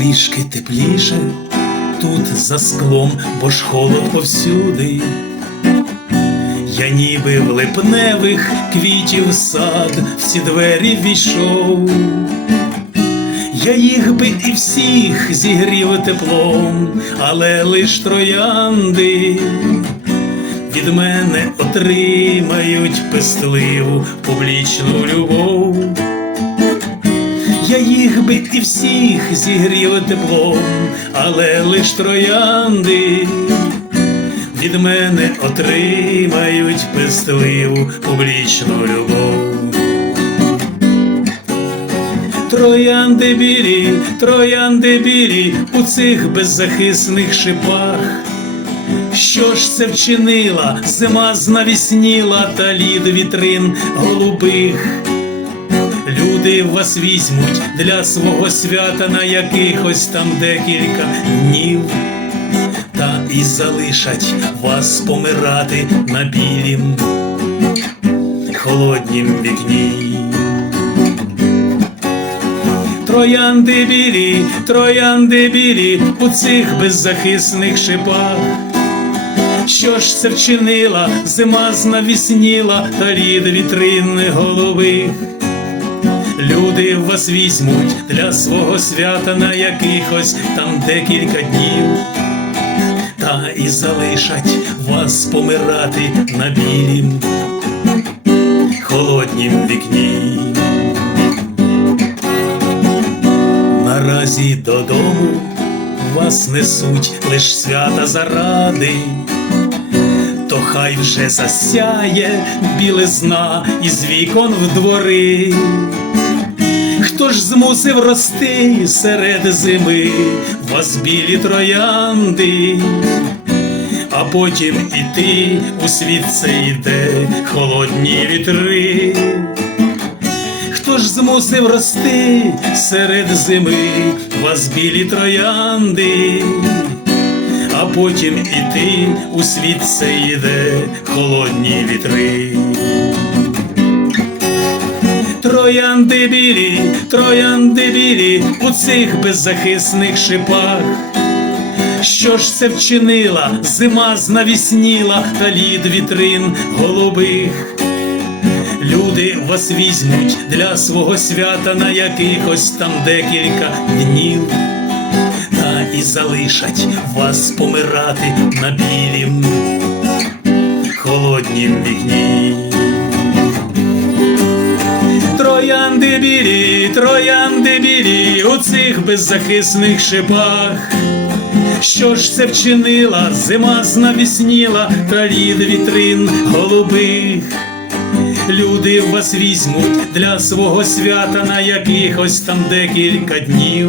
трішки тепліше тут за склом, бо ж холод повсюди. Я ніби в липневих квітів сад всі двері війшов. Я їх би і всіх зігрів теплом, але лиш троянди від мене отримають пестливу публічну любов. Я їх би і всіх зігрів теплом, але лиш троянди від мене отримають пестливу публічну любов. Троянди білі, троянди білі у цих беззахисних шипах. Що ж це вчинила, зима знавісніла та лід вітрин голубих. Люди вас візьмуть для свого свята на якихось там декілька днів, та і залишать вас помирати на білім, холоднім вікні. Троянди білі, троянди білі у цих беззахисних шипах. Що ж це вчинила, зима знавісніла та рід вітрин голових. Люди вас візьмуть для свого свята на якихось там декілька днів, та і залишать вас помирати на білім, холоднім вікні. Наразі додому вас несуть лиш свята заради, то хай вже засяє білизна із вікон в двори. Хто ж змусив рости серед зими вас білі троянди, а потім іти у світ це йде холодні вітри. Хто ж змусив рости серед зими вас білі троянди, а потім іти у світ це йде холодні вітри. Троянди білі, троянди білі у цих беззахисних шипах. Що ж це вчинила, зима знавісніла та лід вітрин голубих. Люди вас візьмуть для свого свята на якихось там декілька днів, та і залишать вас помирати на білім, холоднім вікні. троянди білі, троянди білі у цих беззахисних шипах. Що ж це вчинила, зима знавісніла, та до вітрин голубих. Люди вас візьмуть для свого свята на якихось там декілька днів,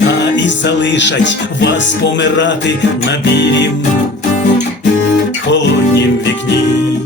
та і залишать вас помирати на білім, холоднім вікні.